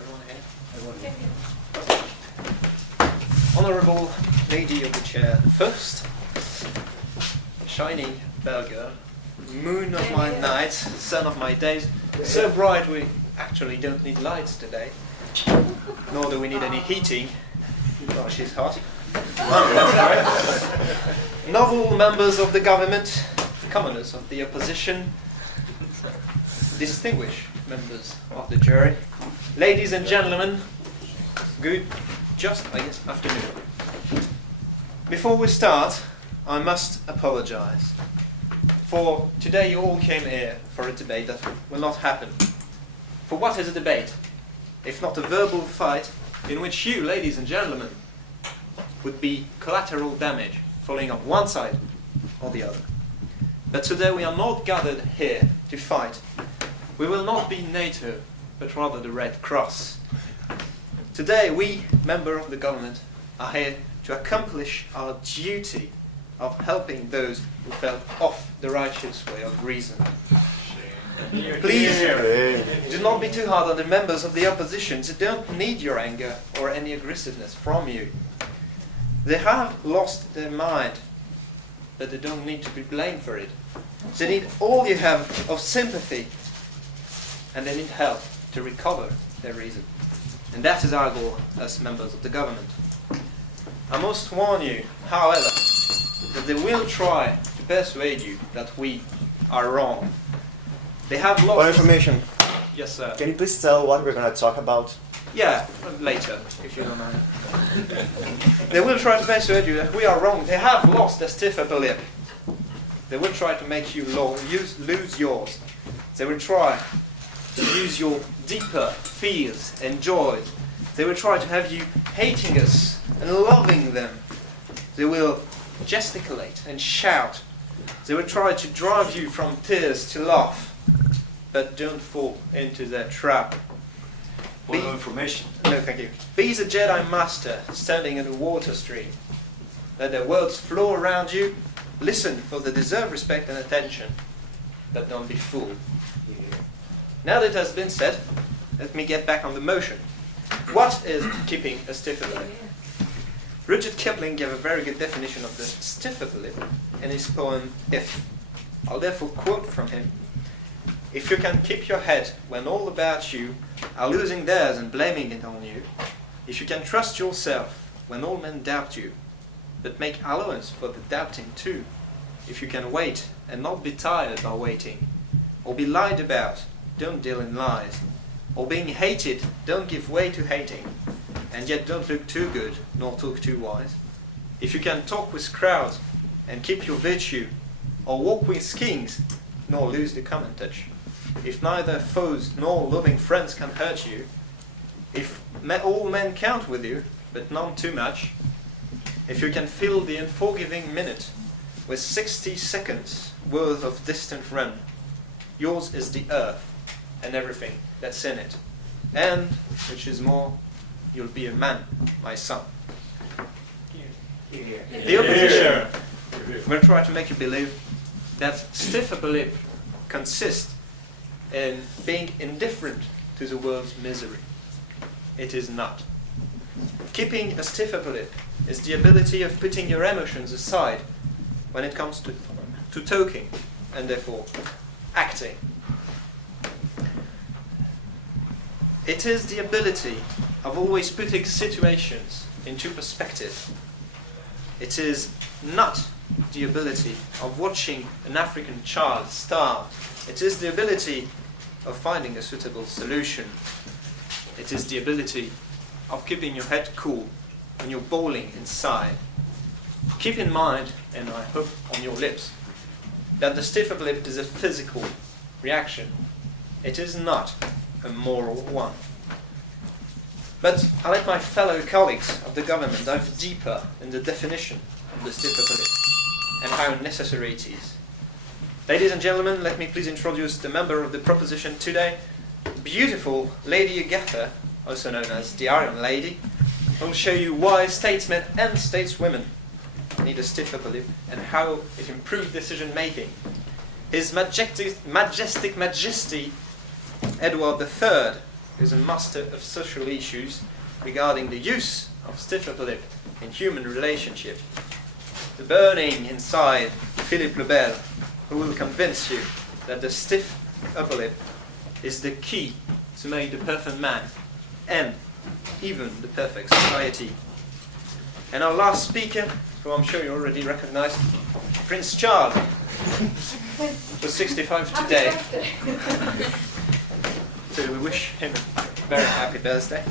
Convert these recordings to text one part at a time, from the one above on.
Everyone here? Honourable Lady of the Chair, the first shining Belger, moon of my nights, sun of my days, so bright we actually don't need lights today, nor do we need any heating. Oh, she's hot. Novel members of the government, commoners of the opposition, distinguished members of the jury, ladies and gentlemen, good, afternoon. Before we start, I must apologize. For today you all came here for a debate that will not happen. For what is a debate, if not a verbal fight in which you, ladies and gentlemen, would be collateral damage falling on one side or the other. But today we are not gathered here to fight. We will not be NATO, but rather the Red Cross. Today we, members of the government, are here to accomplish our duty of helping those who fell off the righteous way of reason. Please do not be too hard on the members of the opposition. They don't need your anger or any aggressiveness from you. They have lost their mind, but they don't need to be blamed for it. They need all you have of sympathy, and they need help to recover their reason. And that is our goal as members of the government. I must warn you, however, that they will try to persuade you that we are wrong. They have lost... For information. Yes, sir. Can you please tell what we're going to talk about? Yeah, later, if you don't mind. They will try to persuade you that we are wrong. They have lost their stiff upper lip. They will try to make you lose yours. They will try to use your deeper fears and joys. They will try to have you hating us and loving them. They will gesticulate and shout. They will try to drive you from tears to laugh. But don't fall into their trap. For no information. No, thank you. Be the Jedi Master standing in a water stream. Let their words flow around you. Listen, for they deserve respect and attention. But don't be fooled. Now that it has been said, let me get back on the motion. What is keeping a stiff upper lip? Rudyard Kipling gave a very good definition of the stiff upper lip in his poem If. I'll therefore quote from him. If you can keep your head when all about you are losing theirs and blaming it on you, if you can trust yourself when all men doubt you, but make allowance for the doubting too, if you can wait and not be tired by waiting, or be lied about, don't deal in lies, or being hated, don't give way to hating, and yet don't look too good nor talk too wise, if you can talk with crowds and keep your virtue, or walk with kings, nor lose the common touch, if neither foes nor loving friends can hurt you, if all men count with you, but none too much, if you can fill the unforgiving minute with 60 seconds worth of distant run, yours is the earth and everything that's in it. And, which is more, you'll be a man, my son. The opposition will try to make you believe that stiff upper lip consists in being indifferent to the world's misery. It is not. Keeping a stiff upper lip is the ability of putting your emotions aside when it comes to talking and therefore acting. It is the ability of always putting situations into perspective. It is not the ability of watching an African child starve. It is the ability of finding a suitable solution. It is the ability of keeping your head cool when you're boiling inside. Keep in mind, and I hope on your lips, that the stiff upper lip is a physical reaction. It is not a moral one. But I let my fellow colleagues of the government dive deeper in the definition of the stiff upper lip and how necessary it is. Ladies and gentlemen, let me please introduce the member of the proposition today, beautiful Lady Agatha, also known as the Iron Lady, who will show you why statesmen and stateswomen need a stiff upper lip and how it improves decision making. His Majestic Majesty Edward III, is a master of social issues regarding the use of stiff upper lip in human relationship. The burning inside Philippe Lebel, who will convince you that the stiff upper lip is the key to make the perfect man and even the perfect society. And our last speaker, who I'm sure you already recognize, Prince Charles, was 65 today. So we wish him a very happy birthday.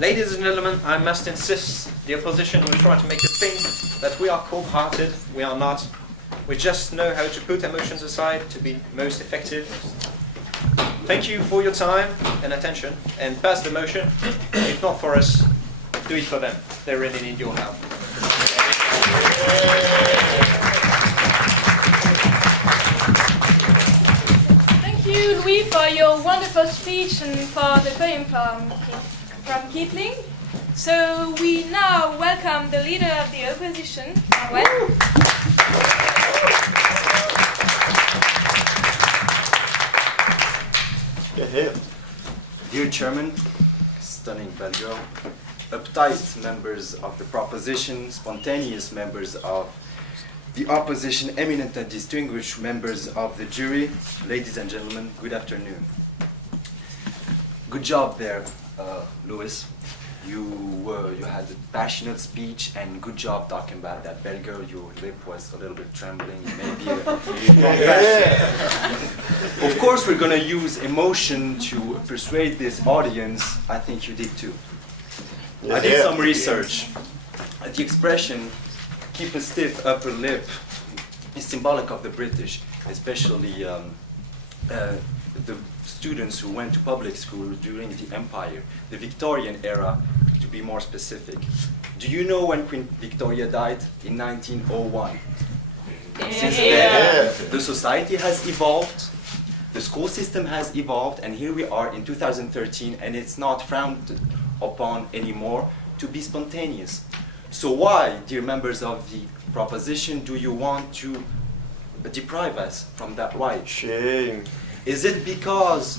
Ladies and gentlemen, I must insist, the opposition will try to make you think that we are cold-hearted. We are not. We just know how to put emotions aside to be most effective. Thank you for your time and attention, and pass the motion. If not for us, do it for them. They really need your help. Thank you, Louis, for your wonderful speech and for the poem from Keatling. So we now welcome the leader of the opposition, Manuel. Yeah. Dear Chairman, stunning bad girl, uptight members of the proposition, spontaneous members of the opposition, eminent and distinguished members of the jury, ladies and gentlemen, good afternoon. Good job there, Louis. You had a passionate speech and good job talking about that bad girl. Your lip was a little bit trembling. Maybe Of course, we're going to use emotion to persuade this audience. I think you did too. I did some research. The expression "keep a stiff upper lip" is symbolic of the British, especially the students who went to public school during the Empire, the Victorian era, to be more specific. Do you know when Queen Victoria died? In 1901. Since then, the society has evolved, the school system has evolved, and here we are in 2013, and it's not frowned upon anymore to be spontaneous. So why, dear members of the proposition, do you want to deprive us from that right? Shame. Is it because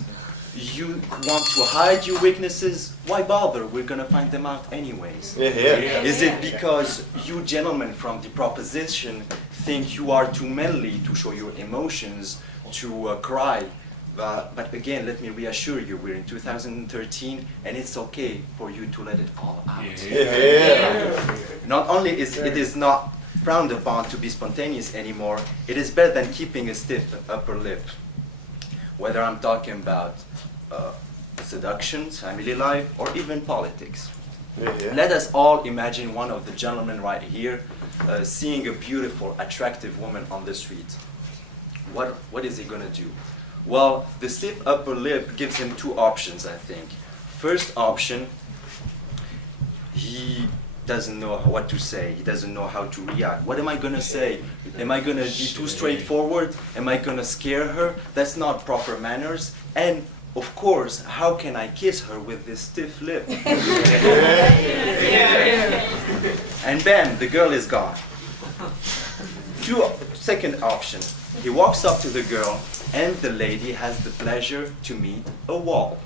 you want to hide your weaknesses? Why bother? We're going to find them out anyways. Is it because you gentlemen from the proposition think you are too manly to show your emotions, to cry? But again, let me reassure you, we're in 2013 and it's okay for you to let it all out. Not only is it not frowned upon to be spontaneous anymore, it is better than keeping a stiff upper lip. Whether I'm talking about seduction, family life, or even politics. Let us all imagine one of the gentlemen right here seeing a beautiful, attractive woman on the street. What is he going to do? Well, the stiff upper lip gives him two options, I think. First option, he doesn't know what to say. He doesn't know how to react. What am I going to say? Am I going to be too straightforward? Am I going to scare her? That's not proper manners. And of course, how can I kiss her with this stiff lip? And bam, the girl is gone. Second option, he walks up to the girl and the lady has the pleasure to meet a wall.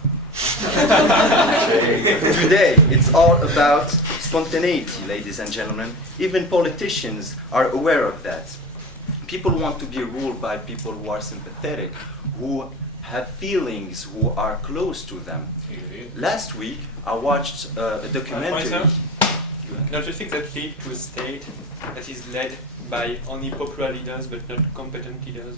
Today, it's all about spontaneity, ladies and gentlemen. Even politicians are aware of that. People want to be ruled by people who are sympathetic, who have feelings, who are close to them. Last week, I watched a documentary. Don't you think that lead to a state that is led by only popular leaders but not competent leaders?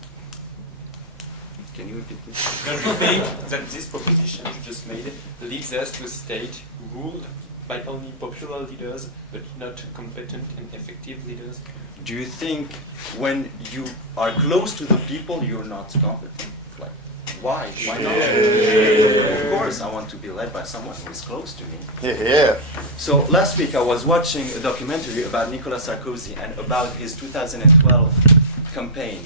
Can you repeat this? Don't you think that this proposition you just made leads us to a state ruled by only popular leaders but not competent and effective leaders? Do you think when you are close to the people, you're not competent? Like, why? Why not? Of course, I want to be led by someone who is close to me. So last week I was watching a documentary about Nicolas Sarkozy and about his 2012 campaign.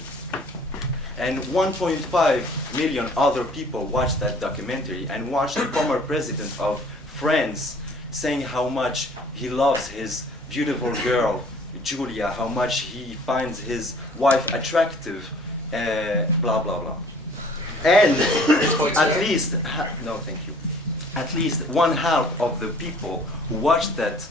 And 1.5 million other people watched that documentary and watched the former president of France saying how much he loves his beautiful girl, Julia, how much he finds his wife attractive, blah, blah, blah. And at least, no, thank you. At least one half of the people who watched that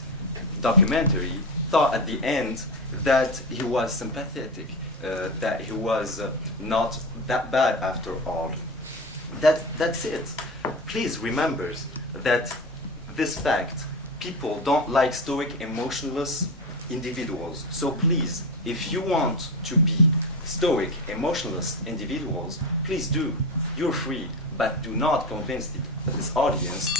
documentary thought at the end that he was sympathetic, that he was not that bad after all. That's it. Please remember that this fact, people don't like stoic, emotionless individuals. So please, if you want to be stoic, emotionless individuals, please do. You're free, but do not convince this audience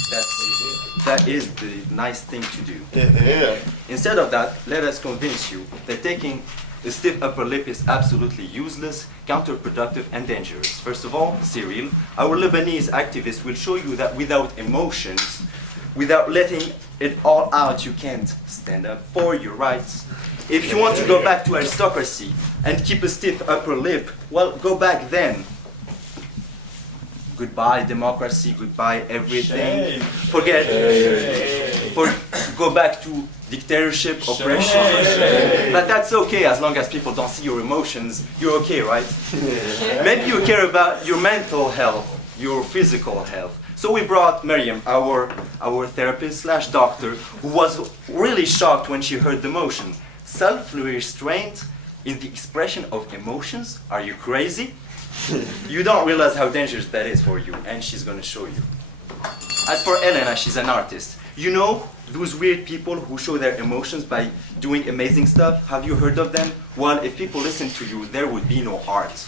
that is the nice thing to do. Yeah. Instead of that, let us convince you that taking a stiff upper lip is absolutely useless, counterproductive, and dangerous. First of all, Cyril, our Lebanese activist, will show you that without emotions, without letting it all out, you can't stand up for your rights. If you want to go back to aristocracy and keep a stiff upper lip, well, go back then. Goodbye democracy, goodbye everything. Forget, go back to dictatorship, oppression. But that's okay as long as people don't see your emotions. You're okay, right? Maybe you care about your mental health, your physical health. So we brought Miriam, our therapist slash doctor, who was really shocked when she heard the motion. Self-restraint in the expression of emotions? Are you crazy? You don't realize how dangerous that is for you, and she's going to show you. As for Elena, she's an artist. You know those weird people who show their emotions by doing amazing stuff? Have you heard of them? Well, if people listen to you, there would be no art.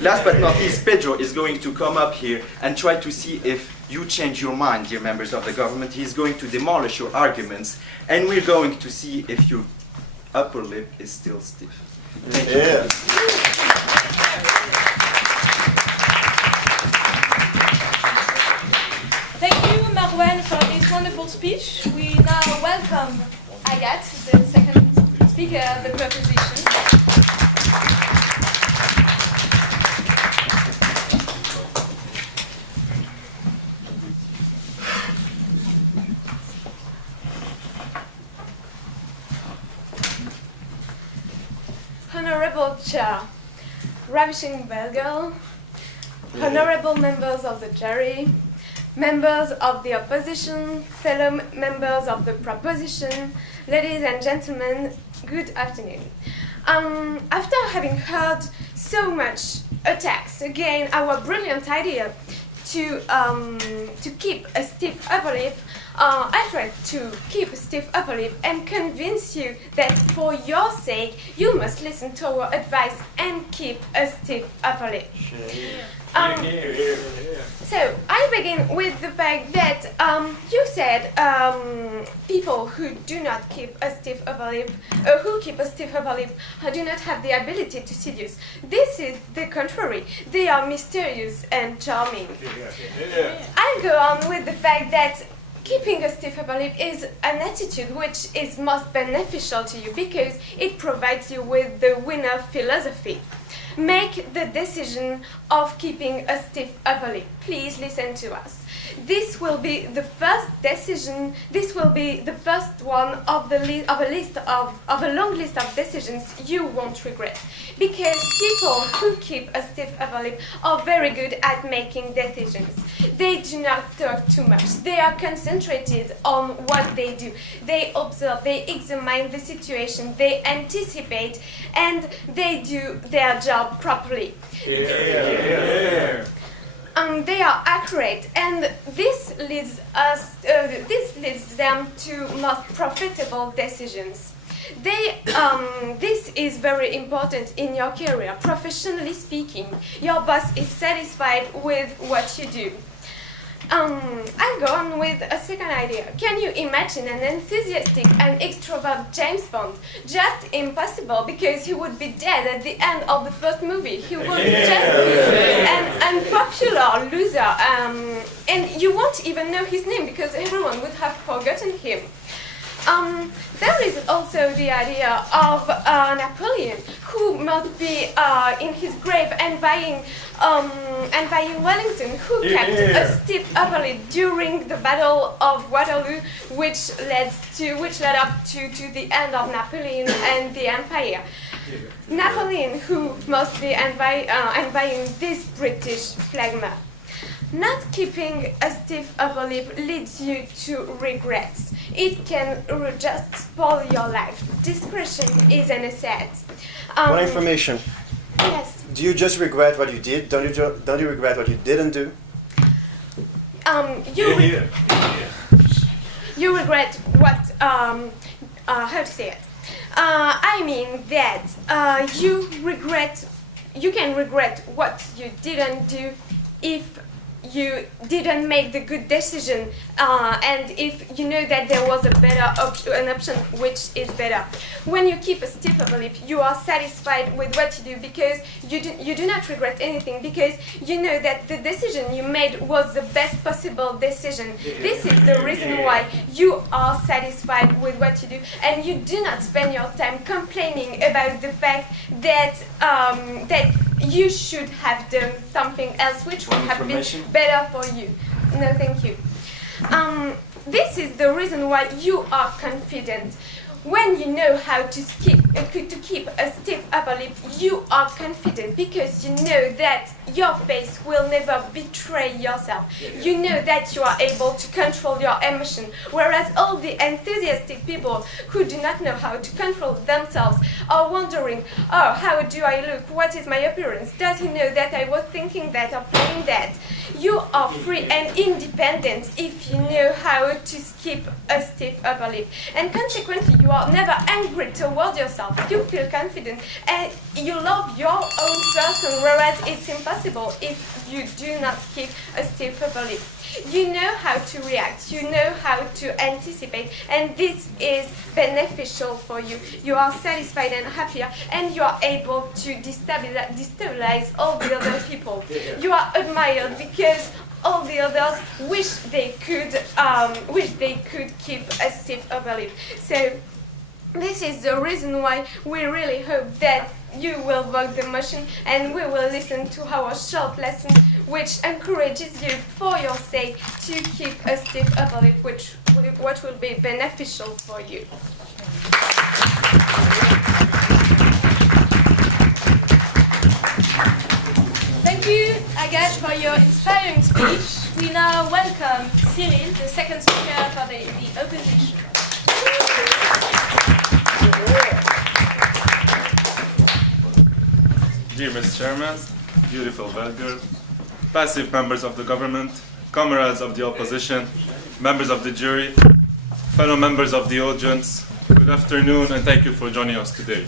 Last but not least, Pedro is going to come up here and try to see if you change your mind, dear members of the government. He's going to demolish your arguments, and we're going to see if your upper lip is still stiff. Thank you. Thank you, Marwan, for this wonderful speech. We now welcome Agathe, the second speaker of the proposition. Honorable Chair, ravishing Belgian, honorable members of the jury, members of the opposition, fellow members of the proposition, ladies and gentlemen, good afternoon. After having heard so much attacks against our brilliant idea to keep a stiff upper lip, I tried to keep a stiff upper lip and convince you that for your sake you must listen to our advice and keep a stiff upper lip. So I begin with the fact that you said people who do not keep a stiff upper lip, who keep a stiff upper lip, do not have the ability to seduce. This is the contrary. They are mysterious and charming. I go on with the fact that keeping a stiff upper lip is an attitude which is most beneficial to you because it provides you with the winner philosophy. Make the decision of keeping a stiff upper lip. Please listen to us. This will be the first decision. This will be the first one of a long list of decisions you won't regret. Because people who keep a stiff upper lip are very good at making decisions. They do not talk too much. They are concentrated on what they do. They observe, they examine the situation, they anticipate, and they do their job properly. They are accurate, and this leads them to most profitable decisions. This is very important in your career. Professionally speaking, your boss is satisfied with what you do. I'll go on with a second idea. Can you imagine an enthusiastic and extrovert James Bond? Just impossible, because he would be dead at the end of the first movie. He would just be an unpopular loser, and you won't even know his name because everyone would have forgotten him. There is also the idea of Napoleon, who must be in his grave envying Wellington, who kept a stiff upper lip during the Battle of Waterloo, which led up to the end of Napoleon and the Empire. Napoleon, who must be envying this British phlegma. Not keeping a stiff upper lip leads you to regrets. It can just spoil your life. Discretion is an asset. One information. Yes. Do you just regret what you did? Don't you regret what you didn't do? You regret what? How to say it? I mean that you can regret what you didn't do if you didn't make the good decision, and if you know that there was an option which is better. When you keep a stiff upper lip, you are satisfied with what you do because you do not regret anything, because you know that the decision you made was the best possible decision. This is the reason why you are satisfied with what you do, and you do not spend your time complaining about the fact that you should have done something else which would have been better for you. No, thank you. This is the reason why you are confident. When you know how to keep a stiff upper lip, you are confident because you know that your face will never betray yourself. You know that you are able to control your emotion, whereas all the enthusiastic people who do not know how to control themselves are wondering, oh, how do I look? What is my appearance? Does he know that I was thinking that or playing that? You are free and independent if you know how to keep a stiff upper lip. And consequently, you are never angry towards yourself. You feel confident and you love your own person, whereas it's impossible if you do not keep a stiff upper lip. You know how to react, you know how to anticipate, and this is beneficial for you. You are satisfied and happier, and you are able to destabilize all the other people. You are admired because all the others wish they could keep a stiff upper lip. So this is the reason why we really hope that you will vote the motion, and we will listen to our short lesson which encourages you for your sake to keep a stiff upper lip, which will be beneficial for you. Thank you, Agathe, for your inspiring speech. We now welcome Cyril, the second speaker for the opposition. Dear Mr. Chairman, beautiful Belgrade, passive members of the government, comrades of the opposition, members of the jury, fellow members of the audience, good afternoon and thank you for joining us today.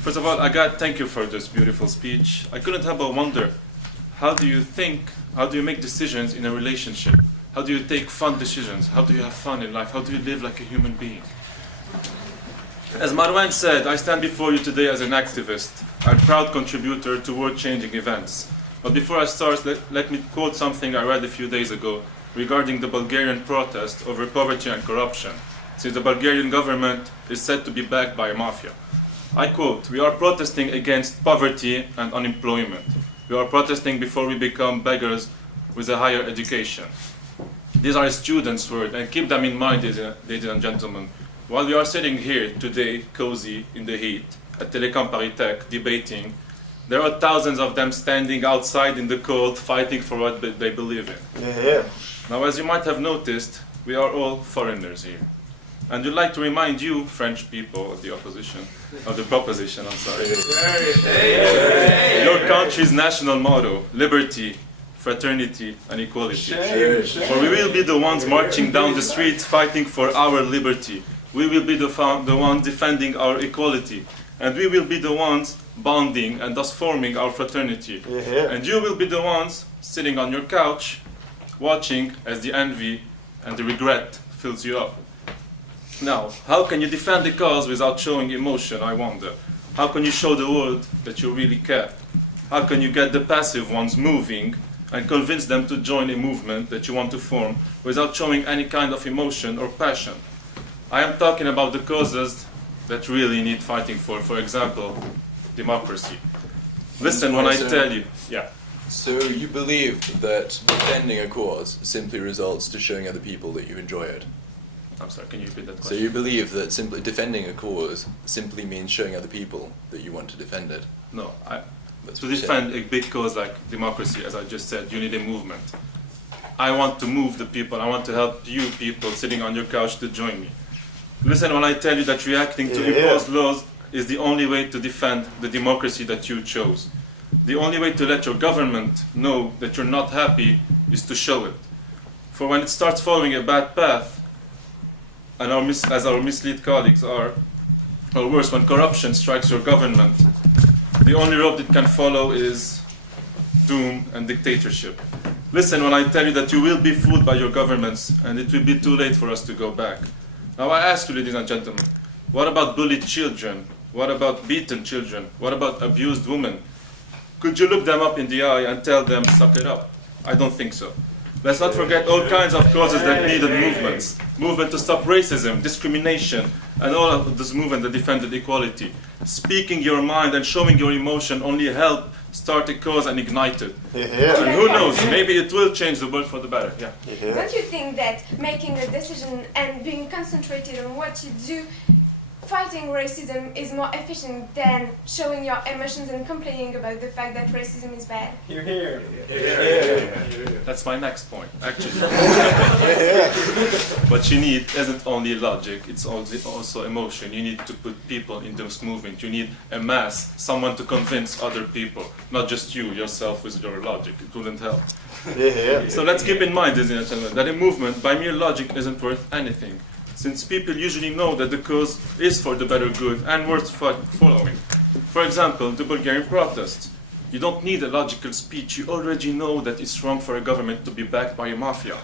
First of all, Agathe, thank you for this beautiful speech. I couldn't help but wonder, how do you make decisions in a relationship? How do you take fun decisions? How do you have fun in life? How do you live like a human being? As Marwan said, I stand before you today as an activist, a proud contributor to world-changing events. But before I start, let me quote something I read a few days ago regarding the Bulgarian protest over poverty and corruption, since the Bulgarian government is said to be backed by a mafia. I quote, "We are protesting against poverty and unemployment. We are protesting before we become beggars with a higher education." These are students' words, and keep them in mind, ladies and gentlemen. While we are sitting here today, cozy in the heat, at Telecom Paritech, debating, there are thousands of them standing outside in the cold, fighting for what they believe in. Yeah. Now, as you might have noticed, we are all foreigners here. And we'd like to remind you, French people of the opposition, of the proposition, I'm sorry. Your country's national motto, liberty, fraternity, and equality. For we will be the ones marching down the streets fighting for our liberty. We will be the ones defending our equality. And we will be the ones bonding and thus forming our fraternity. And you will be the ones sitting on your couch, watching as the envy and the regret fills you up. Now, how can you defend the cause without showing emotion, I wonder? How can you show the world that you really care? How can you get the passive ones moving and convince them to join a movement that you want to form without showing any kind of emotion or passion? I am talking about the causes that really need fighting for. For example, democracy. Listen when I tell you. Yeah. So you believe that defending a cause simply results to showing other people that you enjoy it? I'm sorry, can you repeat that So question? you believe that simply defending a cause simply means showing other people that you want to defend it? No, That's to what you're defend a big cause like democracy, as I just said, you need a movement. I want to move the people. I want to help you people sitting on your couch to join me. Listen when I tell you that reacting to imposed laws is the only way to defend the democracy that you chose. The only way to let your government know that you're not happy is to show it. For when it starts following a bad path, and as our mislead colleagues are, or worse, when corruption strikes your government, the only road it can follow is doom and dictatorship. Listen when I tell you that you will be fooled by your governments and it will be too late for us to go back. Now I ask you, ladies and gentlemen, what about bullied children? What about beaten children? What about abused women? Could you look them up in the eye and tell them, suck it up? I don't think so. Let's not forget all kinds of causes that needed movements. Movement to stop racism, discrimination, and all of this movement that defended equality. Speaking your mind and showing your emotion only help start a cause and ignite it. And who knows, maybe it will change the world for the better. Yeah. Don't you think that making a decision and being concentrated on what you do, fighting racism, is more efficient than showing your emotions and complaining about the fact that racism is bad? You're here. That's my next point, actually. What you need isn't only logic, it's also emotion. You need to put people in this movement. You need a mass, someone to convince other people, not just you, yourself with your logic. It wouldn't help. So let's keep in mind, ladies and gentlemen, that a movement by mere logic isn't worth anything, since people usually know that the cause is for the better good and worth following. For example, the Bulgarian protests. You don't need a logical speech, you already know that it's wrong for a government to be backed by a mafia.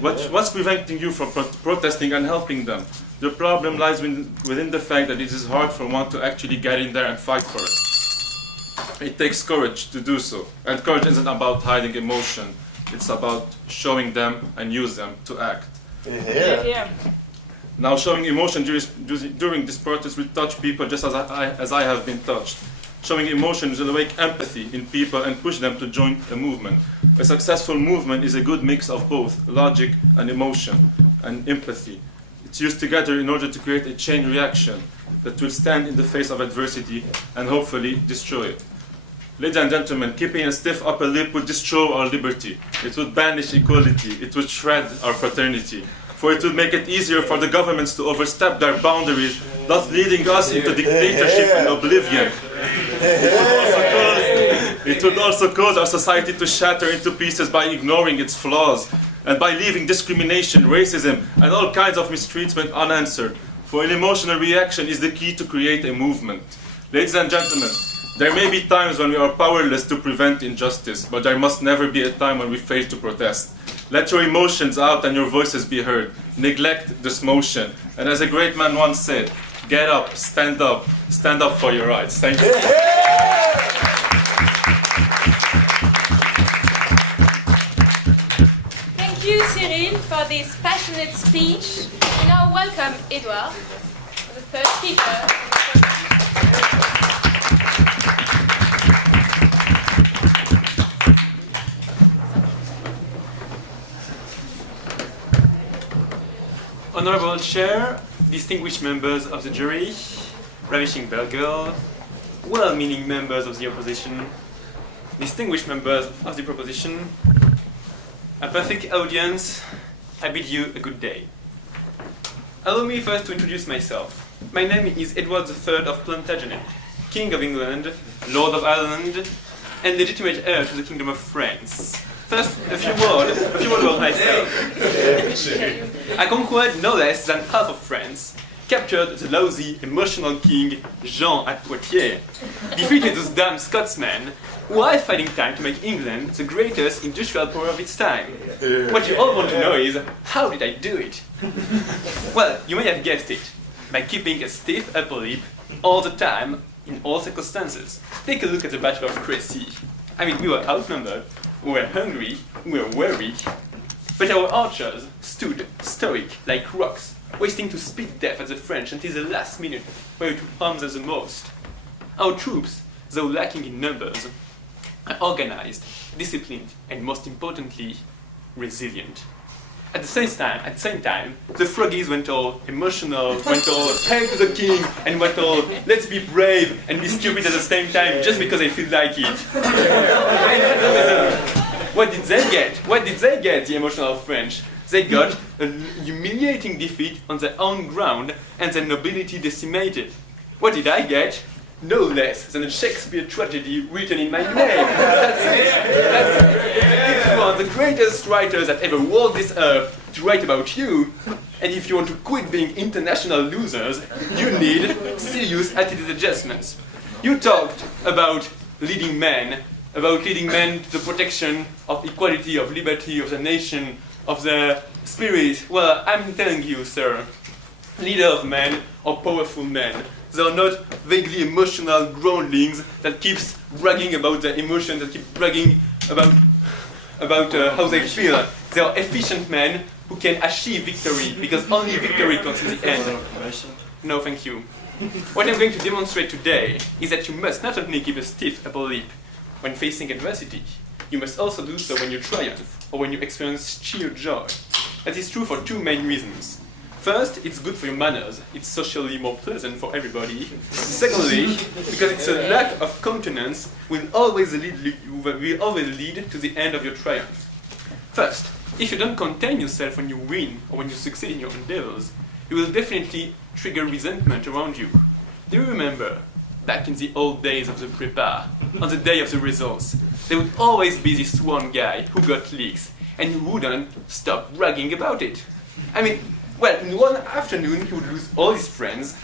What's preventing you from protesting and helping them? The problem lies within the fact that it is hard for one to actually get in there and fight for it. It takes courage to do so, and courage isn't about hiding emotion, it's about showing them and use them to act. Now, showing emotion during this protest will touch people just as I have been touched. Showing emotion will awake empathy in people and push them to join a movement. A successful movement is a good mix of both logic and emotion and empathy. It's used together in order to create a chain reaction that will stand in the face of adversity and hopefully destroy it. Ladies and gentlemen, keeping a stiff upper lip would destroy our liberty. It would banish equality. It would shred our fraternity. For it would make it easier for the governments to overstep their boundaries, thus leading us into dictatorship and oblivion. It would also cause our society to shatter into pieces by ignoring its flaws and by leaving discrimination, racism, and all kinds of mistreatment unanswered. For an emotional reaction is the key to create a movement. Ladies and gentlemen, there may be times when we are powerless to prevent injustice, but there must never be a time when we fail to protest. Let your emotions out and your voices be heard. Neglect this motion. And as a great man once said, get up, stand up for your rights. Thank you. Thank you, Cyril, for this passionate speech. We now welcome Edouard, the third speaker. Honorable Chair, distinguished members of the jury, ravishing bell girls, well-meaning members of the opposition, distinguished members of the proposition, apathic audience, I bid you a good day. Allow me first to introduce myself. My name is Edward III of Plantagenet, King of England, Lord of Ireland, and legitimate heir to the Kingdom of France. First, a few words about myself. I conquered no less than half of France, captured the lousy, emotional king Jean at Poitiers, defeated those damn Scotsmen, who are finding time to make England the greatest industrial power of its time. What you all want to know is, how did I do it? Well, you may have guessed it, by keeping a stiff upper lip all the time, in all circumstances. Take a look at the Battle of Crécy. I mean, we were outnumbered, we were hungry, we were weary, but our archers stood stoic like rocks, wasting to speed death at the French until the last minute were to harm them the most. Our troops, though lacking in numbers, are organized, disciplined, and most importantly, resilient. At the same time, the froggies went all emotional, went all hail to the king, and went all let's be brave and be stupid at the same time just because they feel like it. What did they get? What did they get, the emotional French? They got a humiliating defeat on their own ground and their nobility decimated. What did I get? No less than a Shakespeare tragedy written in my name. That's it. If you are the greatest writers that ever walked this earth to write about you, and if you want to quit being international losers, you need serious attitude adjustments. You talked about leading men to the protection of equality, of liberty, of the nation, of the spirit. Well, I'm telling you, sir, leader of men or powerful men, they are not vaguely emotional groundlings that keeps bragging about their emotions, that keep bragging about how they feel. They are efficient men who can achieve victory, because only victory comes in the end. No, thank you. What I'm going to demonstrate today is that you must not only keep a stiff upper lip when facing adversity, you must also do so when you triumph or when you experience sheer joy. That is true for two main reasons. First, it's good for your manners. It's socially more pleasant for everybody. Secondly, because it's a lack of countenance will always lead to the end of your triumph. First, if you don't contain yourself when you win or when you succeed in your endeavors, you will definitely trigger resentment around you. Do you remember, back in the old days of the prépa, on the day of the results, there would always be this one guy who got leaks, and who wouldn't stop bragging about it. I mean, well, in one afternoon he would lose all his friends,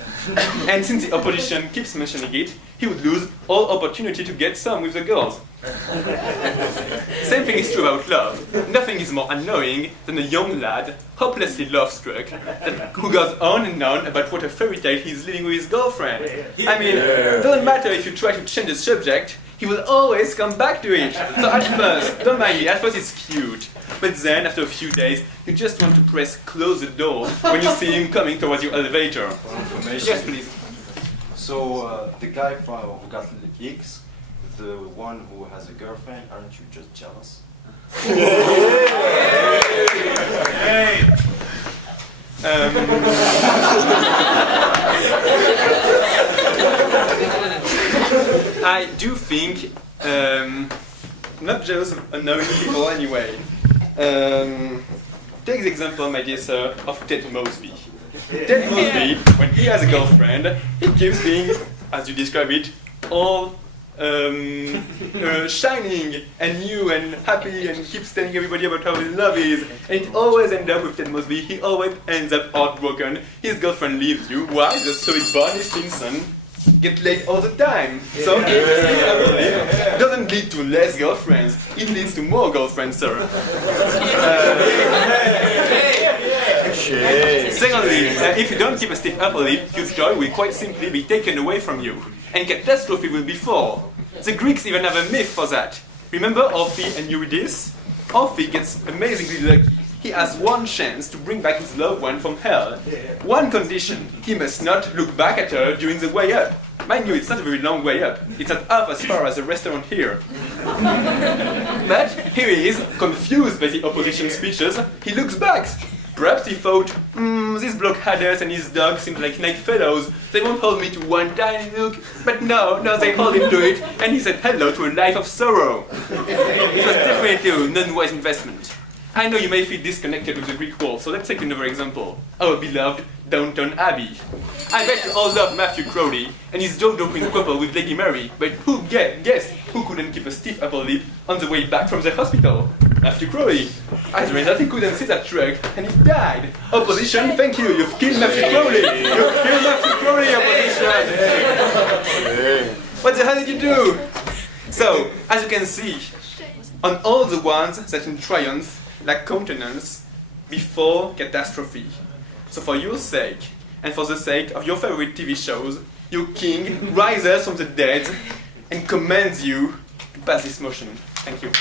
and since the opposition keeps mentioning it, he would lose all opportunity to get some with the girls. Same thing is true about love. Nothing is more annoying than a young lad, hopelessly love-struck, who goes on and on about what a fairy tale he's living with his girlfriend. I mean, it doesn't matter if you try to change the subject, he will always come back to it. So at first, don't mind me, at first it's cute. But then, after a few days, you just want to close the door when you see him coming towards your elevator. Yes, please. So, the guy who got leaks, the one who has a girlfriend, aren't you just jealous? I do think, not jealous of annoying people anyway. Take the example, my dear sir, of Ted Mosby. Ted Mosby, when he has a girlfriend, he keeps being, as you describe it, all shining and new and happy, and keeps telling everybody about how his love is. And it always ends up with Ted Mosby. He always ends up heartbroken. His girlfriend leaves you. Why? The stoic Barney Stinson get laid all the time. So it doesn't lead to less girlfriends. It leads to more girlfriends, sir. Secondly, if you don't keep a stiff upper lip, your joy will quite simply be taken away from you, and catastrophe will befall. The Greeks even have a myth for that. Remember Orpheus and Eurydice? Orpheus gets amazingly lucky. He has one chance to bring back his loved one from hell. One condition, he must not look back at her during the way up. Mind you, it's not a very long way up. It's not half as far as the restaurant here. But here he is, confused by the opposition speeches. He looks back. Perhaps he thought, this bloke Hades and his dog seem like nice fellows. They won't hold me to one tiny look. But no, they hold him to it, and he said hello to a life of sorrow. It was definitely a non-wise investment. I know you may feel disconnected with the Greek world, so let's take another example. Our beloved Downton Abbey. I bet you all love Matthew Crowley and his jaw-dropping couple with Lady Mary, but guess who couldn't keep a stiff upper lip on the way back from the hospital? Matthew Crowley. As a result, he couldn't see that truck, and he died. Opposition, thank you, you've killed Matthew Crowley! You've killed Matthew Crowley, opposition! What the hell did you do? So, as you can see, on all the ones that in triumph lack countenance before catastrophe. So for your sake, and for the sake of your favorite TV shows, your king rises from the dead and commands you to pass this motion. Thank you.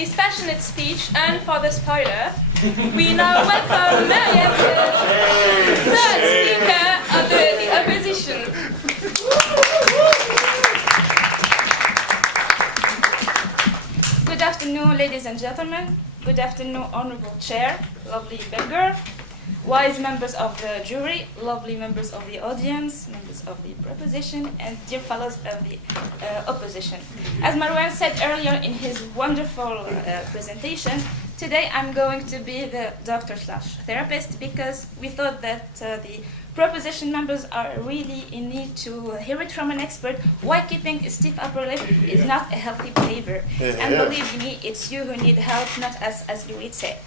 this passionate speech and for the spoiler, we now welcome Mariam, the third speaker of the opposition. Good afternoon, ladies and gentlemen. Good afternoon, honorable chair, lovely beggar, wise members of the jury, lovely members of the audience, members of the proposition, and dear fellows of the opposition. As Marwan said earlier in his wonderful presentation, today I'm going to be the doctor/therapist because we thought that the proposition members are really in need to hear it from an expert why keeping a stiff upper lip is not a healthy behavior. And believe me, it's you who need help, not us, as Louis said.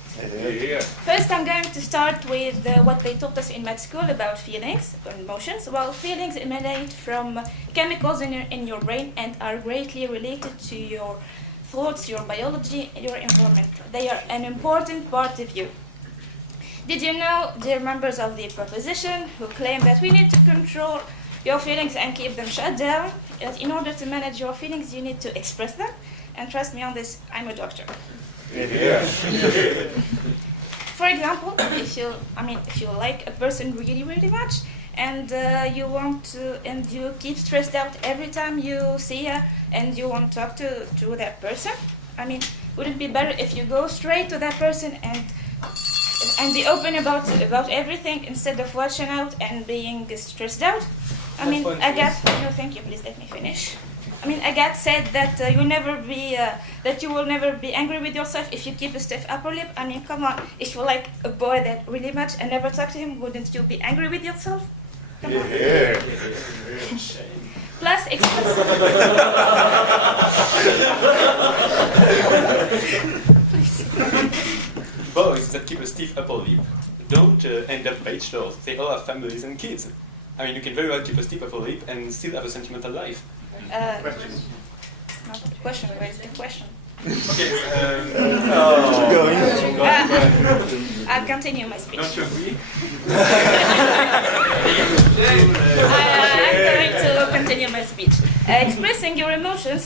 First, I'm going to start with what they taught us in med school about feelings or emotions. Well, feelings emanate from chemicals in your brain and are greatly related to your thoughts, your biology, your environment. They are an important part of you. Did you know, dear members of the proposition, who claim that we need to control your feelings and keep them shut down, that in order to manage your feelings, you need to express them? And trust me on this, I'm a doctor. For example, if you like a person really, really much, and you keep stressed out every time you see her, and you want to talk to that person, wouldn't it be better if you go straight to that person and be open about everything instead of watching out and being stressed out? Thank you. Please let me finish. Agathe said that you will never be angry with yourself if you keep a stiff upper lip. Come on, if you like a boy that really much and never talk to him, wouldn't you be angry with yourself? Come on. Plus, Boys that keep a stiff upper lip don't end up bachelors. They all have families and kids. You can very well keep a stiff upper lip and still have a sentimental life. Not a question, where is the question? Okay. I'll continue my speech. Don't you agree? I'm going to continue my speech. Expressing your emotions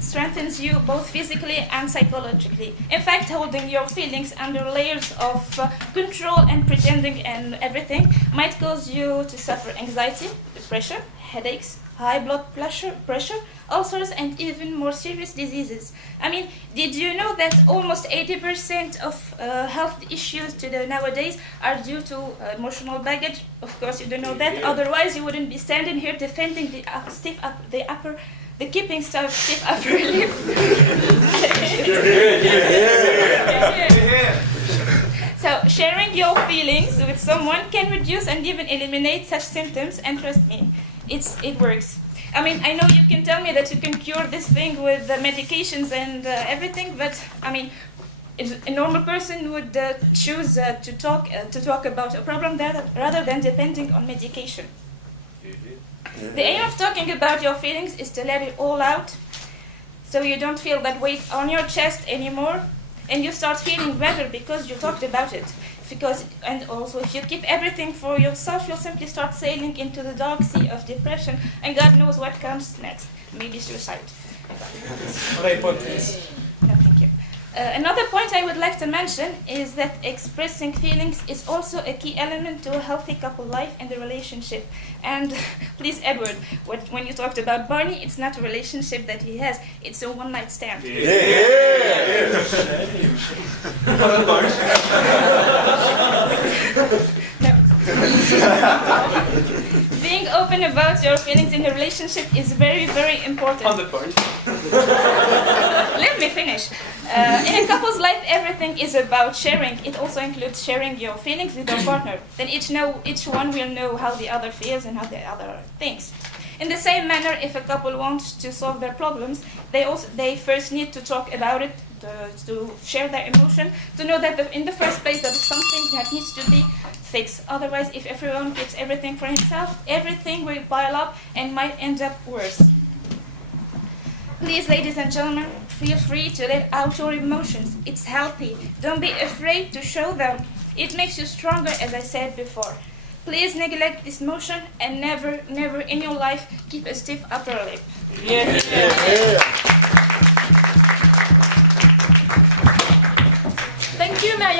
strengthens you both physically and psychologically. In fact, holding your feelings under layers of control and pretending and everything might cause you to suffer anxiety, depression, headaches, high blood pressure, ulcers, and even more serious diseases. Did you know that almost 80% of health issues nowadays are due to emotional baggage? Of course, you don't know that. Otherwise, you wouldn't be standing here defending the keeping stiff upper lip. So, sharing your feelings with someone can reduce and even eliminate such symptoms, and trust me, it works. I know you can tell me that you can cure this thing with medications and everything, but a normal person would choose to talk about a problem rather than depending on medication. The aim of talking about your feelings is to let it all out, so you don't feel that weight on your chest anymore, and you start feeling better because you talked about it. And also, if you keep everything for yourself, you'll simply start sailing into the dark sea of depression, and God knows what comes next. Maybe suicide. Thank you. No, thank you. Another point I would like to mention is that expressing feelings is also a key element to a healthy couple life and a relationship. And please, Edward, when you talked about Barney, it's not a relationship that he has, it's a one-night stand. Being open about your feelings in a relationship is very, very important. On the point. Let me finish. In a couple's life, everything is about sharing. It also includes sharing your feelings with your partner. Then each one will know how the other feels and how the other thinks. In the same manner, if a couple wants to solve their problems, they first need to talk about it, to share their emotion, to know that in the first place that something that needs to be fixed. Otherwise, if everyone keeps everything for himself, everything will pile up and might end up worse. Please, ladies and gentlemen, feel free to let out your emotions. It's healthy. Don't be afraid to show them. It makes you stronger, as I said before. Please neglect this motion and never, never in your life keep a stiff upper lip.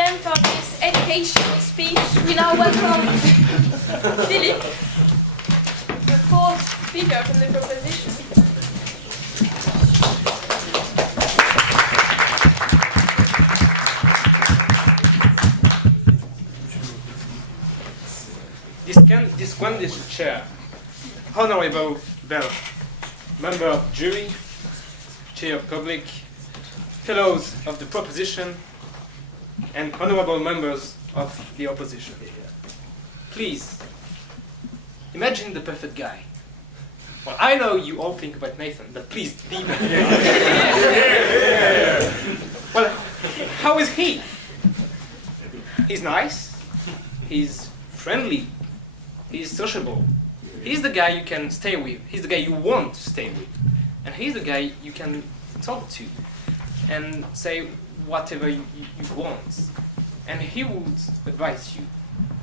time for this education speech. We now welcome Philip, the fourth speaker from the proposition. Distinguished chair, honorable Bell, member of jury, chair of public, fellows of the proposition, and honorable members of the opposition. Please, imagine the perfect guy. Well, I know you all think about Nathan, but please be Well, how is he? He's nice, he's friendly, he's sociable. He's the guy you can stay with. He's the guy you want to stay with. And he's the guy you can talk to and say whatever you want. And he would advise you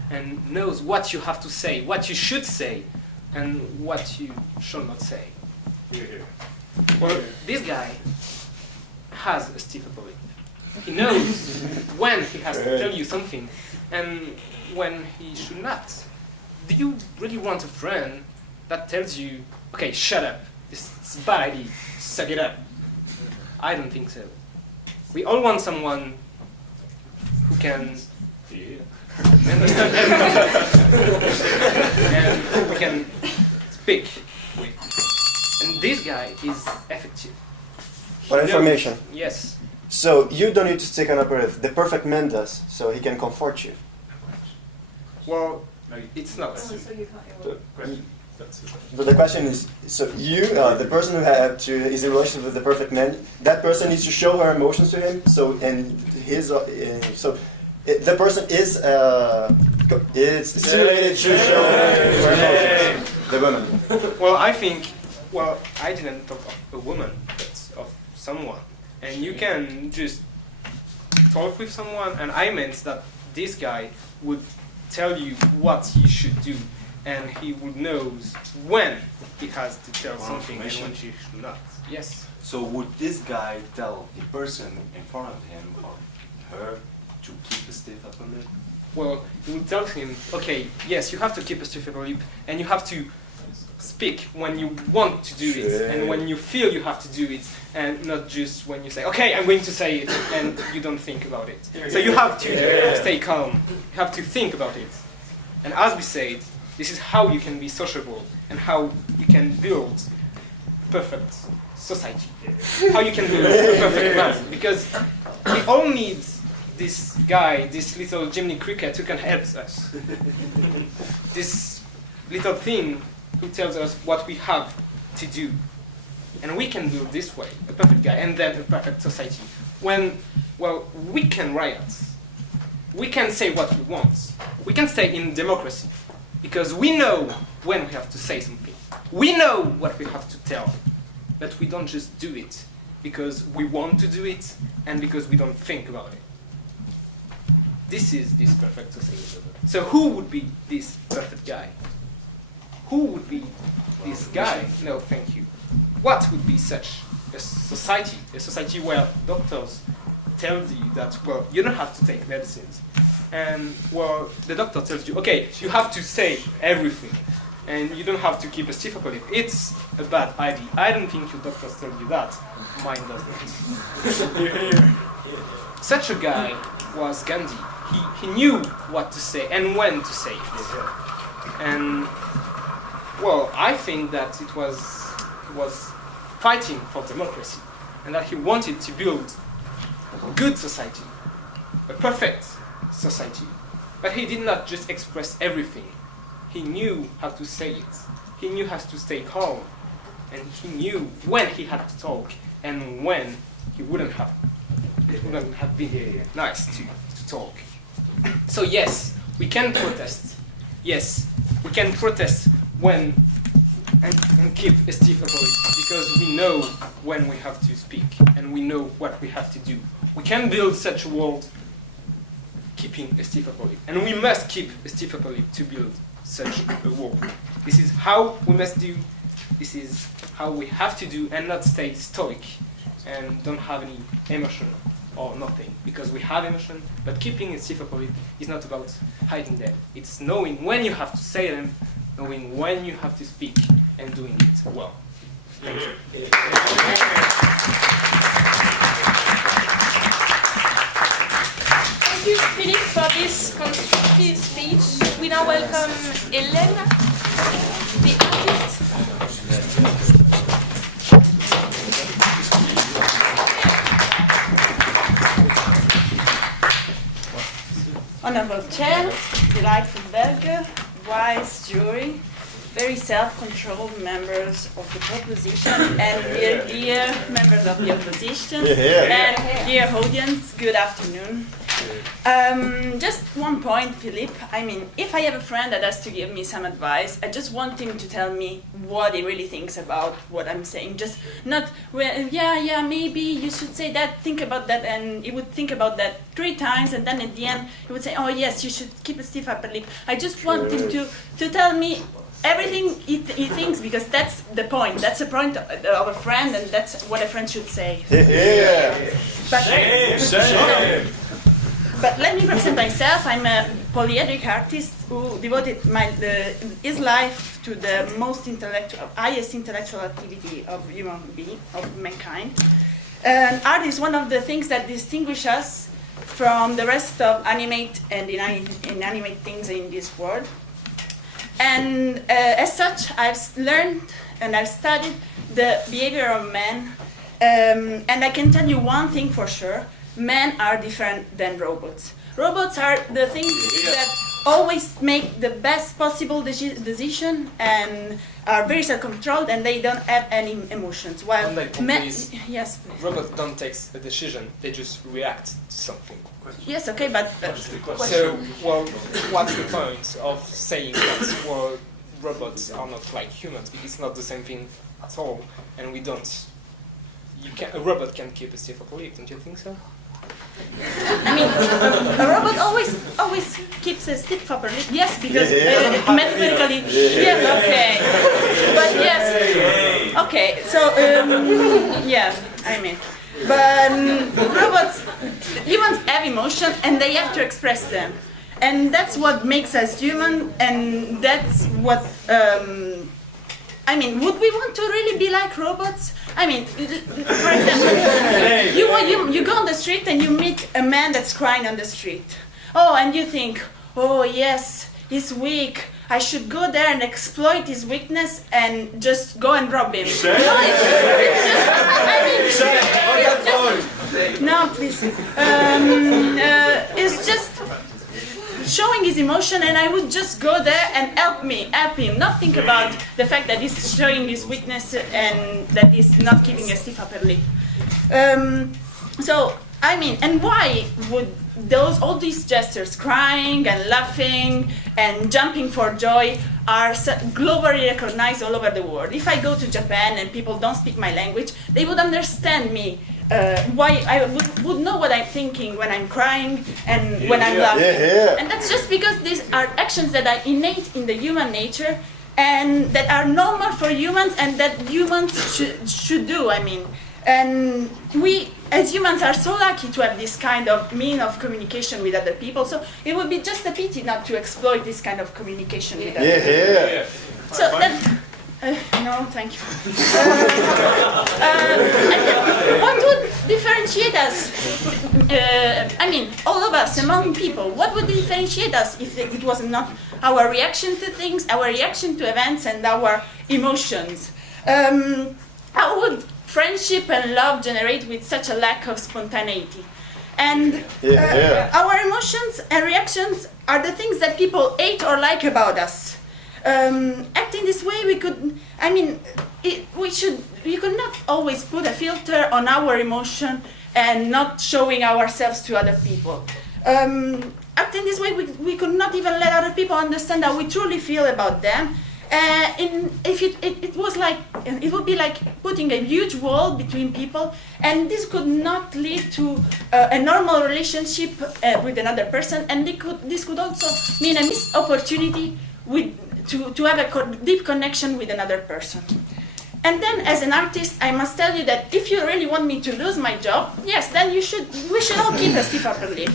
and knows what you have to say, what you should say, and what you should not say. Well, this guy has a stiff upper lip. He knows when he has to tell you something and when he should not. Do you really want a friend that tells you, okay, shut up, it's a bad idea, suck it up? I don't think so. We all want someone who can and who can speak with. And this guy is effective. For information. Yes. So you don't need to take an operative. The perfect man does, so he can comfort you. Well, it's not. But the question is, so you, the person who is in relationship with the perfect man, that person needs to show her emotions to him. So the person is stimulated to show her emotions. The woman. Well, I didn't talk of a woman, but of someone. And you can just talk with someone, and I meant that this guy would tell you what you should do, and he would know when he has to tell something and when he should not. Yes. So would this guy tell the person in front of him or her to keep a stiff upper lip? Well, he would tell him, okay, yes, you have to keep a stiff upper lip, and you have to speak when you want to do it, and when you feel you have to do it, and not just when you say, okay, I'm going to say it, and you don't think about it. So you have to stay calm. You have to think about it. And as we said, this is how you can be sociable and how you can build perfect society. How you can build a perfect man. Because we all need this guy, this little Jiminy Cricket who can help us. This little thing who tells us what we have to do. And we can build this way, a perfect guy, and then a perfect society. When, well, we can riot. We can say what we want. We can stay in democracy. Because we know when we have to say something. We know what we have to tell. But we don't just do it because we want to do it and because we don't think about it. This is this perfect society. So who would be this perfect guy? Who would be this guy? No, thank you. What would be such a society? A society where doctors tell you that, well, you don't have to take medicines. And, well, the doctor tells you, okay, you have to say everything. And you don't have to keep a stiff upper lip. It's a bad idea. I don't think your doctors tell you that. Mine does not. Such a guy was Gandhi. He knew what to say and when to say it. And, well, I think that he was fighting for democracy and that he wanted to build a good society, a perfect society. But he did not just express everything. He knew how to say it. He knew how to stay calm. And he knew when he had to talk and when he wouldn't have been nice to talk. So yes, we can protest. Yes, we can protest when and keep a stiff upper lip because we know when we have to speak and we know what we have to do. We can build such a world keeping a stiff upper lip, and we must keep a stiff upper lip to build such a world. This is how we must do. This is how we have to do, and not stay stoic and don't have any emotion or nothing, because we have emotion, but keeping a stiff upper lip is not about hiding them. It's knowing when you have to say them, knowing when you have to speak, and doing it well. Thank you. Thank you, Philippe, for this constructive speech. We now welcome Hélène, the artist. Honorable Chair, delightful Belger, wise jury, very self-controlled members of the proposition, and dear members of the opposition, and dear audience, good afternoon. Just one point, Philippe. I mean, if I have a friend that has to give me some advice, I just want him to tell me what he really thinks about what I'm saying. Just not, well, yeah, maybe you should say that, think about that, and he would think about that 3 times, and then at the end he would say, oh yes, you should keep a stiff upper lip. I just want him to tell me everything he thinks, because that's the point. That's the point of a friend, and that's what a friend should say. But let me present myself. I'm a polyedric artist who devoted his life to the highest intellectual activity of human being, of mankind. And art is one of the things that distinguish us from the rest of animate and inanimate things in this world. And as such, I've learned and I've studied the behavior of men. And I can tell you one thing for sure. Men are different than robots. Robots are the things that always make the best possible decision and are very self-controlled, and they don't have any emotions. While men, yes, robots don't take a decision; they just react to something. Yes, okay, but so, well, what's the point of saying that robots are not like humans? Because it's not the same thing at all, and we don't. A robot can keep a stiff upper lip, don't you think so? I mean, a robot always keeps a stiff upper lip. Yes, because mathematically. Yeah, okay. But yes, okay. So yeah, I mean, but humans have emotion and they have to express them, and that's what makes us human, and that's what. I mean, would we want to really be like robots? I mean, for example, you go on the street and you meet a man that's crying on the street. Oh, and you think, oh yes, he's weak. I should go there and exploit his weakness and just go and rob him. No, no, please. It's just showing his emotion, and I would just go there and help him, not think about the fact that he's showing his weakness and that he's not keeping a stiff upper lip. So, I mean, and why would all these gestures, crying and laughing and jumping for joy, are globally recognized all over the world? If I go to Japan and people don't speak my language, they would understand me. Why I would know what I'm thinking when I'm crying and when I'm laughing. And that's just because these are actions that are innate in the human nature and that are normal for humans and that humans should do, I mean. And we, as humans, are so lucky to have this kind of mean of communication with other people, so it would be just a pity not to exploit this kind of communication with other people. So that... no, thank you. And what would differentiate us? I mean, all of us among people. What would differentiate us if it was not our reaction to things, our reaction to events, and our emotions? How would friendship and love generate with such a lack of spontaneity? And our emotions and reactions are the things that people hate or like about us. Acting this way, we could not always put a filter on our emotion and not showing ourselves to other people. Acting this way, we could not even let other people understand how we truly feel about them. It would be like putting a huge wall between people, and this could not lead to a normal relationship with another person, and this could also mean a missed opportunity to have a deep connection with another person. And then, as an artist, I must tell you that if you really want me to lose my job, yes, then we should all keep a stiff upper lip.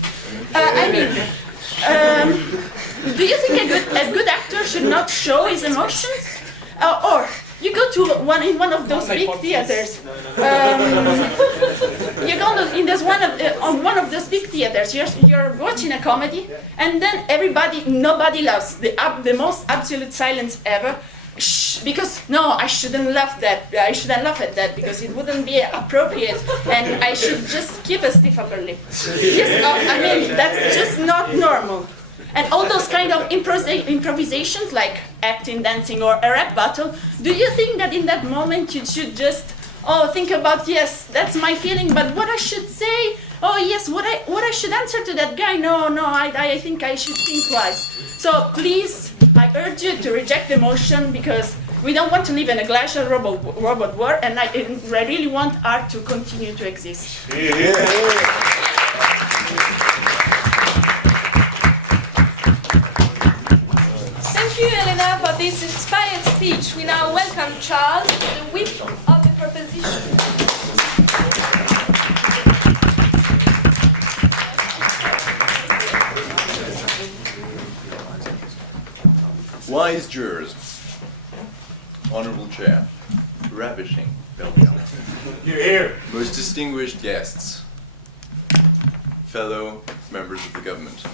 Do you think a good actor should not show his emotions? Or you go to one of those big theaters. You go on one of those big theaters. You're watching a comedy, and then nobody laughs. The most absolute silence ever. Shh, because no, I shouldn't laugh at that because it wouldn't be appropriate, and I should just keep a stiff upper lip. Yes, I mean that's just not normal. And all those kind of improvisations like acting, dancing, or a rap battle, do you think that in that moment you should just, think about, yes, that's my feeling, but what I should say, yes, what I should answer to that guy, no, I think I should think twice. So please, I urge you to reject emotion because we don't want to live in a glacial robot war, and I really want art to continue to exist. Thank you, Elena, for this inspired speech. We now welcome Charles, the whip of the proposition. Wise jurors, honourable chair, ravishing Belgium, most distinguished guests, fellow members of the government,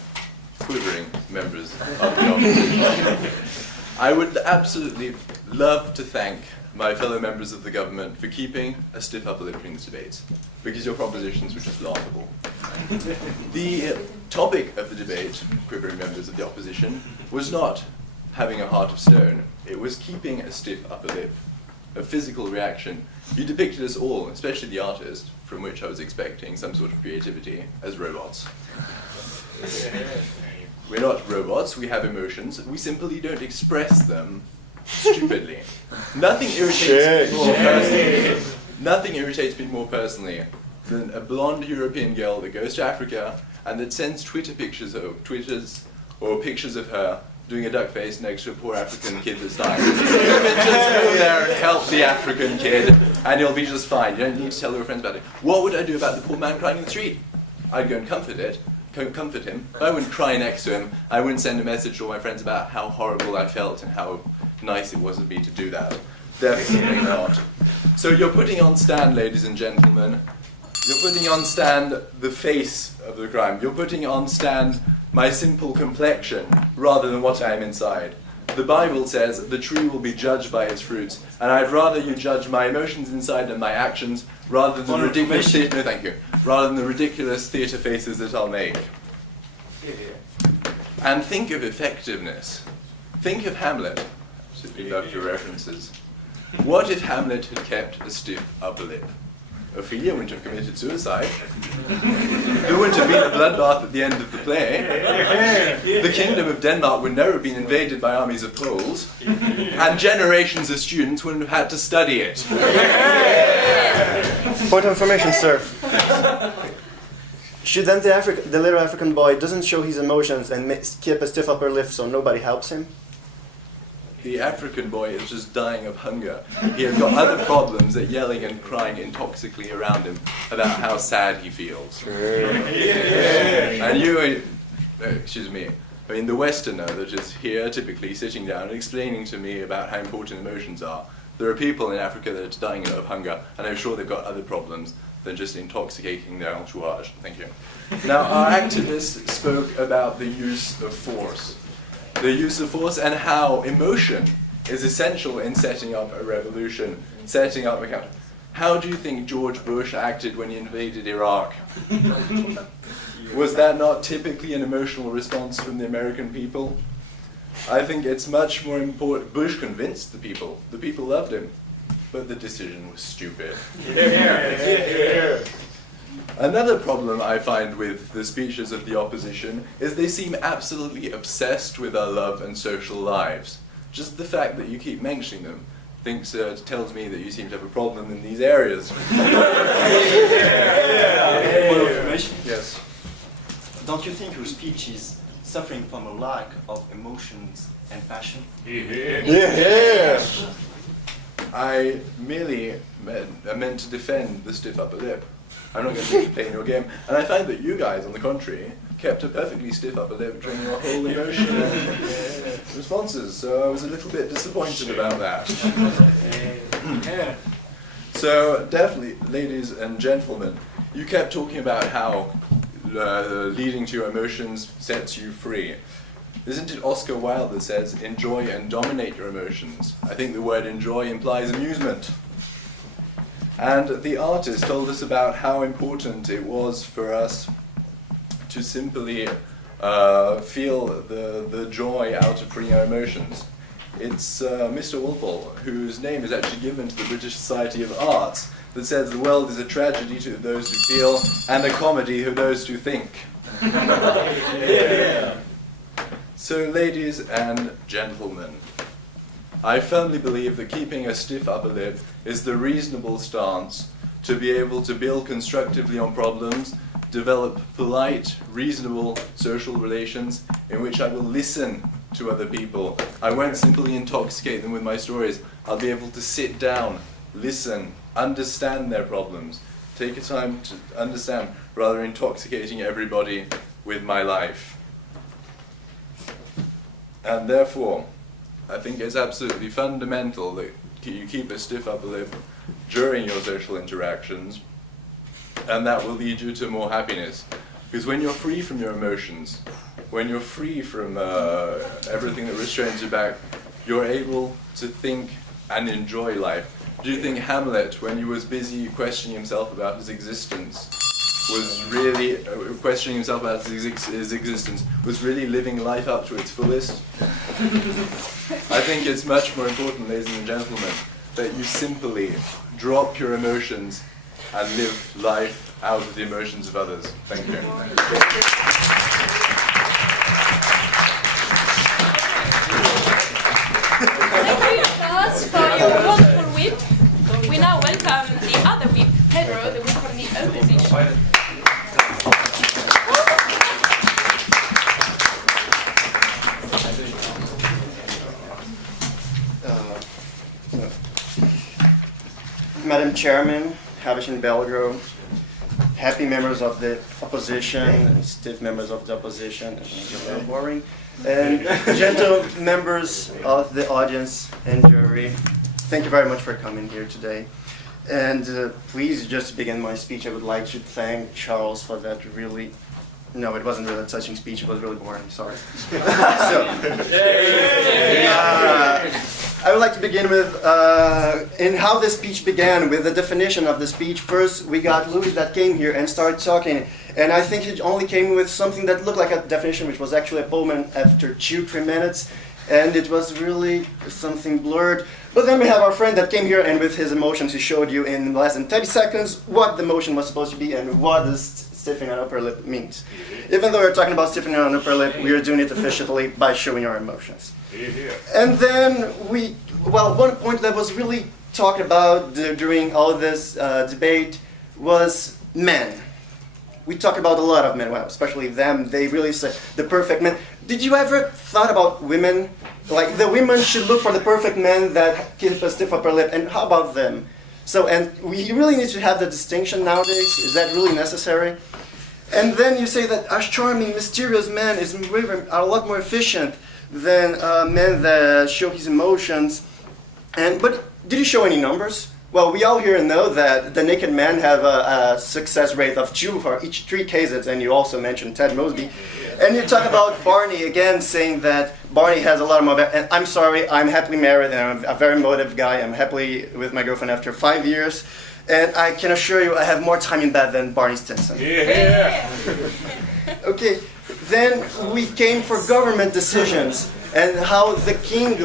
quivering members of the opposition. I would absolutely love to thank my fellow members of the government for keeping a stiff upper lip during this debate, because your propositions were just laughable. The topic of the debate, quivering members of the opposition, was not having a heart of stone. It was keeping a stiff upper lip, a physical reaction. You depicted us all, especially the artist, from which I was expecting some sort of creativity, as robots. We're not robots, we have emotions, we simply don't express them stupidly. Nothing irritates me more personally. Nothing irritates me more personally than a blonde European girl that goes to Africa and that sends Twitter pictures of pictures of her doing a duck face next to a poor African kid that's dying. You can just go there and help the African kid, and you'll be just fine. You don't need to tell your friends about it. What would I do about the poor man crying in the street? I'd go and comfort him. I wouldn't cry next to him. I wouldn't send a message to all my friends about how horrible I felt and how nice it was of me to do that. Definitely not. So you're putting on stand, ladies and gentlemen. You're putting on stand the face of the crime. You're putting on stand my simple complexion rather than what I am inside. The Bible says the tree will be judged by its fruits, and I'd rather you judge my emotions inside and my actions rather than the ridiculous theatre faces that I'll make. And think of effectiveness. Think of Hamlet. Absolutely loved your references. What if Hamlet had kept a stiff upper lip? Ophelia wouldn't have committed suicide. There wouldn't have been a bloodbath at the end of the play. The kingdom of Denmark would never have been invaded by armies of Poles. And generations of students wouldn't have had to study it. Point of information, sir. Should then the little African boy doesn't show his emotions and keep a stiff upper lip so nobody helps him? The African boy is just dying of hunger. He has got other problems than yelling and crying intoxically around him about how sad he feels. And you, excuse me, I mean the Westerner that is here typically sitting down and explaining to me about how important emotions are. There are people in Africa that are dying of hunger, and I'm sure they've got other problems than just intoxicating their entourage. Thank you. Now, our activist spoke about the use of force. The use of force and how emotion is essential in setting up a revolution, setting up a country. How do you think George Bush acted when he invaded Iraq? Was that not typically an emotional response from the American people? I think it's much more important. Bush convinced the people. The people loved him. But the decision was stupid. Another problem I find with the speeches of the opposition is they seem absolutely obsessed with our love and social lives. Just the fact that you keep mentioning them tells me that you seem to have a problem in these areas. Yes. Don't you think your speech is suffering from a lack of emotions and passion? I merely are meant to defend the stiff upper lip. I'm not going to play in your game. And I find that you guys, on the contrary, kept a perfectly stiff upper lip during your whole emotional responses. So I was a little bit disappointed about that. So definitely, ladies and gentlemen, you kept talking about how leading to your emotions sets you free. Isn't it Oscar Wilde that says, enjoy and dominate your emotions? I think the word enjoy implies amusement. And the artist told us about how important it was for us to simply feel the joy out of freeing our emotions. It's Mr. Walpole, whose name is actually given to the British Society of Arts, that says the world is a tragedy to those who feel and a comedy to those who think. So, ladies and gentlemen, I firmly believe that keeping a stiff upper lip is the reasonable stance to be able to build constructively on problems, develop polite, reasonable social relations in which I will listen to other people. I won't simply intoxicate them with my stories. I'll be able to sit down, listen, understand their problems, take a time to understand rather than intoxicating everybody with my life. And therefore, I think it's absolutely fundamental that you keep a stiff upper lip during your social interactions, and that will lead you to more happiness. Because when you're free from your emotions, when you're free from everything that restrains you back, you're able to think and enjoy life. Do you think Hamlet, when he was busy questioning himself about his existence, was really questioning himself about his existence, was really living life up to its fullest? I think it's much more important, ladies and gentlemen, that you simply drop your emotions and live life out of the emotions of others. Thank you. Thank you, Charles, for your wonderful whip. We now welcome the other whip, Pedro, the whip from the opposition. Madam Chairman, Havisham Belgrove, happy members of the opposition, stiff members of the opposition, boring, and gentle members of the audience and jury, thank you very much for coming here today. And please, just to begin my speech, I would like to thank Charles for that really, no, it wasn't really a touching speech, it was really boring, sorry. I would like to begin with in how the speech began, with the definition of the speech. First, we got Louis that came here and started talking, and I think he only came with something that looked like a definition, which was actually a poem after 2-3 minutes, and it was really something blurred. But then we have our friend that came here, and with his emotions, he showed you in less than 30 seconds what the motion was supposed to be and what the stiffening an upper lip means. Even though we're talking about stiffening an upper lip, we are doing it officially by showing our emotions. And then one point that was really talked about during all this debate was men. We talk about a lot of men, well, especially them. They really say the perfect men. Did you ever thought about women? Like the women should look for the perfect men that keep a stiff upper lip, and how about them? So, and we really need to have the distinction nowadays. Is that really necessary? And then you say that a charming, mysterious man is a lot more efficient than men that show his emotions. But did you show any numbers? Well, we all here know that the naked men have a success rate of 2 for each 3 cases, and you also mentioned Ted Mosby. And you talk about Barney again, saying that Barney has a lot of motive. And I'm sorry, I'm happily married, and I'm a very motive guy. I'm happily with my girlfriend after 5 years. And I can assure you I have more time in bed than Barney Stinson. Yeah. Okay, then we came for government decisions and how the king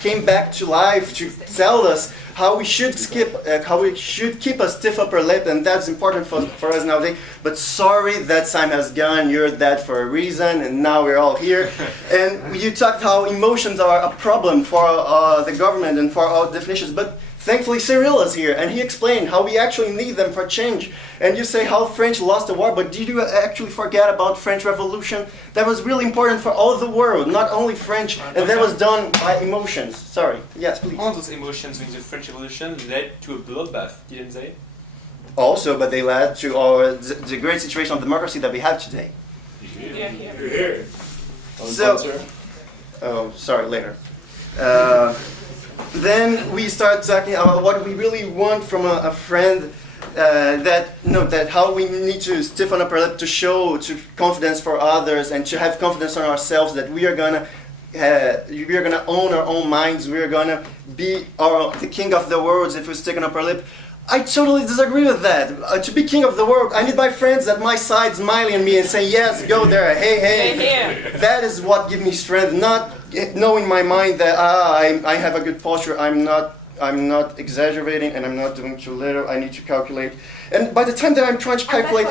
came back to life to tell us how we should keep a stiff upper lip, and that's important for us nowadays. But sorry, that time has gone. You're dead for a reason, and now we're all here. And you talked how emotions are a problem for the government and for our definitions. But Thankfully, Cyril is here, and he explained how we actually need them for change. And you say how French lost the war, but did you actually forget about French Revolution? That was really important for all the world, not only French, and that was done by emotions. Sorry. Yes, please. All those emotions during the French Revolution led to a bloodbath, didn't they? Also, but they led to the great situation of democracy that we have today. So, oh, sorry, later. Then we start talking about what we really want from a friend. That how we need to stiffen up our lip to show confidence for others and to have confidence in ourselves that we are gonna own our own minds. We are gonna be the king of the world if we stiffen up our lip. I totally disagree with that. To be king of the world, I need my friends at my side smiling at me and saying, yes, go there, hey. That is what gives me strength, not knowing in my mind that I have a good posture, I'm not exaggerating and I'm not doing too little, I need to calculate. And by the time that I'm trying to calculate...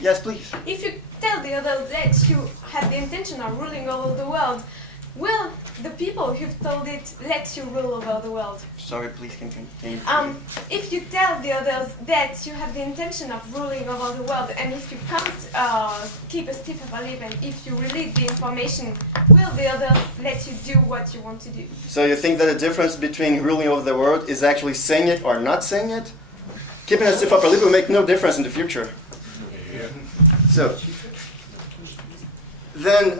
yes, please. If you tell the others that you have the intention of ruling over the world, will the people who've told it let you rule over the world? Sorry, please, can you if you tell the others that you have the intention of ruling over the world, and if you can't keep a stiff upper lip, and if you release the information, will the others let you do what you want to do? So you think that the difference between ruling over the world is actually saying it or not saying it? Keeping a stiff upper lip will make no difference in the future. So, then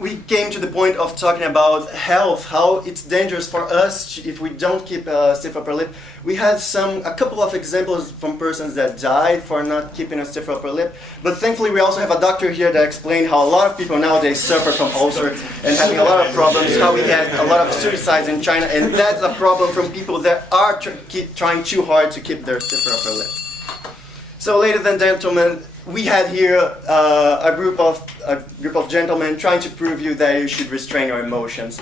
we came to the point of talking about health, how it's dangerous for us if we don't keep a stiff upper lip. We had a couple of examples from persons that died for not keeping a stiff upper lip, but thankfully we also have a doctor here that explained how a lot of people nowadays suffer from ulcer and having a lot of problems, how we had a lot of suicides in China, and that's a problem from people that are trying too hard to keep their stiff upper lip. So ladies and gentlemen, we had here a group of gentlemen trying to prove you that you should restrain your emotions.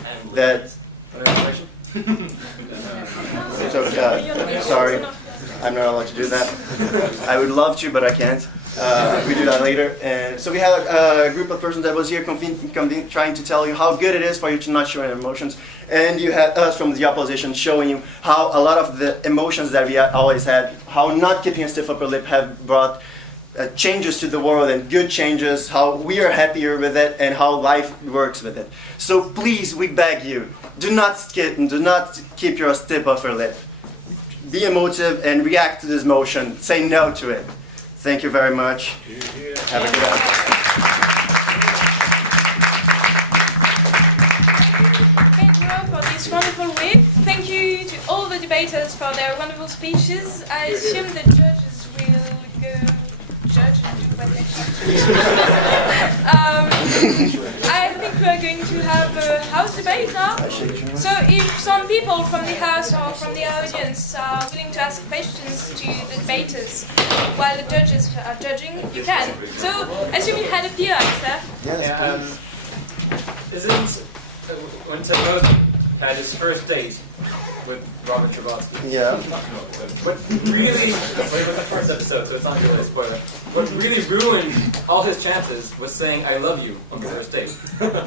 Sorry, I'm not allowed to do that. I would love to, but I can't. We do that later. And so we had a group of persons that was here trying to tell you how good it is for you to not show your emotions. And you had us from the opposition showing you how a lot of the emotions that we always had, how not keeping a stiff upper lip have brought changes to the world and good changes, how we are happier with it and how life works with it. So please, we beg you, do not keep your stiff upper lip. Be emotive and react to this motion. Say no to it. Thank you very much. Have a good afternoon. Thank you for this wonderful week. Thank you to all the debaters for their wonderful speeches. I assume the judges will go judge and do what they I think we are going to have a house debate now. So if some people from the house or from the audience are willing to ask questions to the debaters while the judges are judging, you can. So I assume you had a deal, sir? Yes, Isn't when Ted Mosby had his first date with Robin Scherbatsky? Yeah. What really, with the first episode, so it's not really a spoiler. What really ruined all his chances was saying "I love you" on the first date.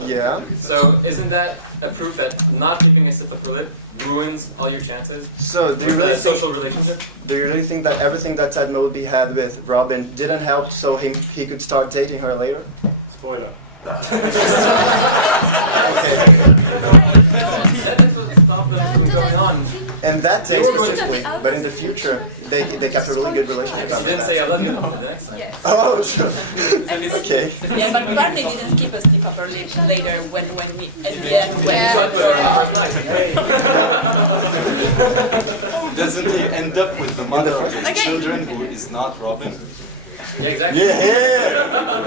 Yeah. So isn't that a proof that not keeping a stiff upper lip ruins all your chances? So do you really social relationship? Do you really think that everything that Ted Mosby had with Robin didn't help so he could start dating her later? Spoiler. And that takes specifically, but in the future, they kept a really good relationship. He didn't say I love you the next time. Yes. Oh, so, okay. Yeah, but Barney didn't keep a stiff upper lip later when we, at the end, Doesn't he end up with the mother of his children who is not Robin? Yeah, exactly. Yeah.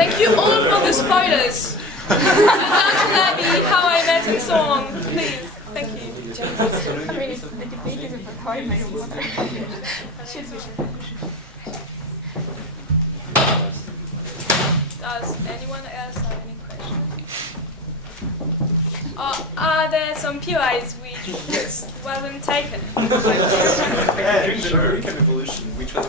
Thank you all for the spoilers. Maybe How I Met and so on. Please. Thank you. The debate is about how I met your mother. Does anyone else have any questions? Are there some POIs which wasn't taken? Yeah, during the American Revolution, which was